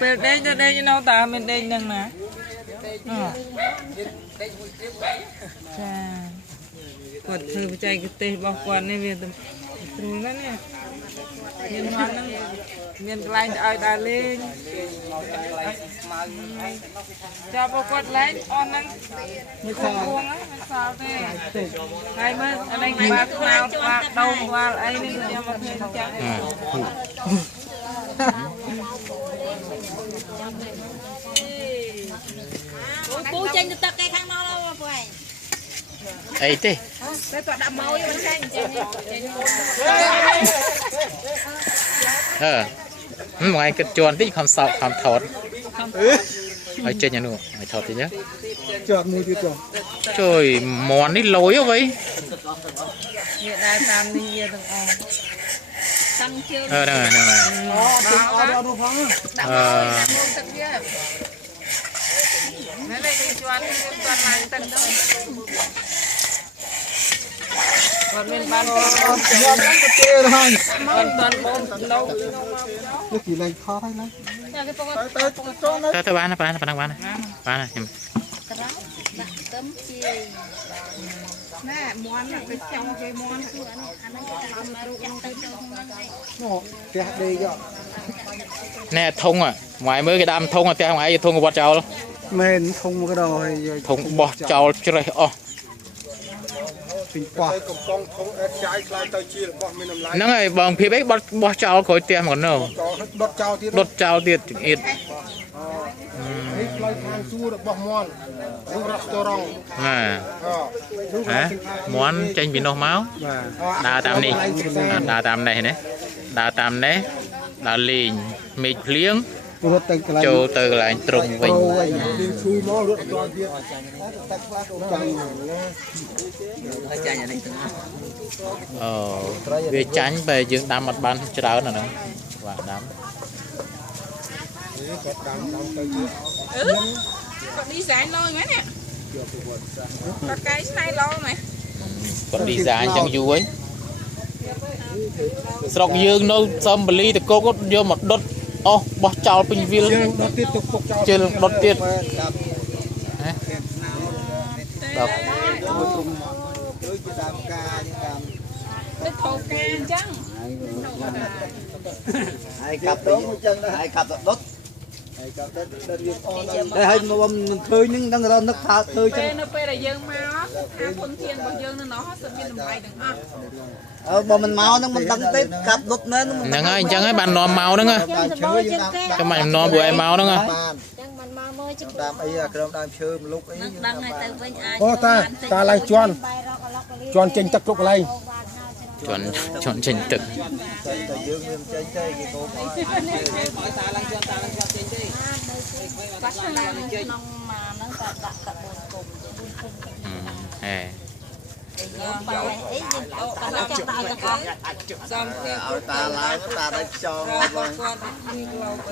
ពេលដេញទៅដេញនៅតាមានដេញហ្នឹងណាចាគាត់ធ្វើបច្ចេកទេសរបស់គាត់នេះវាស្រួលណាស់នេះមានមកហ្នឹងមានកន្លែងឲ្យដើរលេងចាប់គាត់លេងអស់ហ្នឹងមិនខំពួងហ្នឹងមិនសល់ទេហើយមើលអីបាទខ្មៅបាទដោមបាទអីនេះខ្ញុំមកធ្វើចឹងពូចេញទៅទឹកគេខាងនោះលោកពូឯងអីទេទៅគាត់ដាក់ម៉ួយមិនចេញចេញថ្ងៃគិតជន់តិចខំសោកខំថតឲ្យចេញអានោះឲ្យថតតិចណាចតមួយទៀតចុះជួយមន់នេះលយហ៎វិញវាដែរតាមនេះវាទាំងអស់តាំងជើងហ្នឹងហើយអត់នោះផងទឹកវានេះលេងជន់គាត់ឡើងទឹកទៅគាត់មានបានគាត់ហ្នឹងទៅទេហើយគាត់តន់បងទៅនោះគេឡើងខតហើយឡើងគេពងទៅបានណាបានខ្ញុំក្រៅដាក់ទឹមជាណែមន់ទៅចង់គេមន់អាហ្នឹងគេឡំរូបហ្នឹងទៅក្នុងហ្នឹងនោះផ្ទះដេកណែធុងngoàiមើលគេដាំធុងផ្ទះngoàiធុងវត្តចោលមែនធុងក៏ដល់ហើយធុងបោះចោលជ្រេះអស់ពីបោះកំប៉ុងធុងអេតចាយខ្លាយទៅជារបស់មានតម្លៃហ្នឹងហើយបងភាពអីបោះចោលក្រោយផ្ទះមកនោះដុតចោលទៀតដុតចោលទៀតចង្អៀតនេះផ្លូវខាងសួររបស់មន់រូបរ៉ាស្តូរ៉ង់មន់ចេញពីនោះមកដើរតាមនេះដើរតាមនេះណាដើរតាមនេះដើរលេងមេឃភ្លៀងរត់ទៅកន្លែងចូលទៅកន្លែងត្រង់វិញឈូមករត់ដល់ទៀតទឹកខ្លះទៅចាញ់អានេះវាចាញ់បើយើងដាំអត់បានច្រើនអាហ្នឹងបាទដាំគាត់ដាំទៅគាត់ឌីហ្សាញឡយមែនទេគាត់កែស្នៃឡយមែនគាត់ឌីហ្សាញអញ្ចឹងយូរហើយស្រុកយើងនៅសំបលីតកកយកមកដុតអស់បោះចោលពេញវាលដុតទៀតទុកពុកចោលជិលដុតទៀតដល់ដូចជាដើមការយ៉ាងតាមទៅថោកាអញ្ចឹងហើយកាប់ទៅអញ្ចឹងហើយកាប់ទៅដុតហើយកាប់ទៅដុតវាអស់តែហើយមិនឃើញនឹងដឹងរនឹកថាឃើញចឹងនៅពេលដែលយើងមកថាធនធានរបស់យើងនៅនោះសិតមានតម្លៃទាំងអស់បើមិនមកហ្នឹងមិនដឹងទេកាប់ដុតនៅហ្នឹងហើយអញ្ចឹងហើយបាននាំមកហ្នឹងចាំមិននាំពួកឯងមកហ្នឹងចឹងមិនមកមើលជិះដើមអីក្រោមដើមឈើម្លុកអីដឹងហើយទៅវិញអាចអូតាឡើងជន់ចេញទឹកគ្រប់កន្លែងជន់ចេញទឹកតែយើងមានចេញទេគេកោបឲ្យតាឡើងជន់ចេញទេបាត់ឡើងក្នុងមកហ្នឹងក៏ដាក់តែ4គុំហេយើងបាយអីយើងដាក់ចាំដាក់ទៅគាត់សំគ្នាឲ្យតាឡើងតាដៃខ្យល់គាត់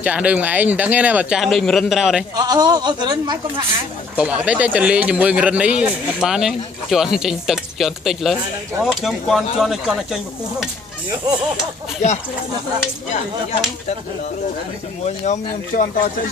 ចាស់ដូចមួយឯងមិនដឹងទេណាបើចាស់ដូចងរិនត្រូវទេអូទៅរិនមិនគុំថាអាកុំអត់ទេទៅលេងជាមួយងរិននេះអត់បានទេជន់ចេញទឹកជន់ខ្ទេចលើអូខ្ញុំគាត់ជន់ចេញមកពុះនោះយ៉ាជាមួយខ្ញុំជន់តចេញ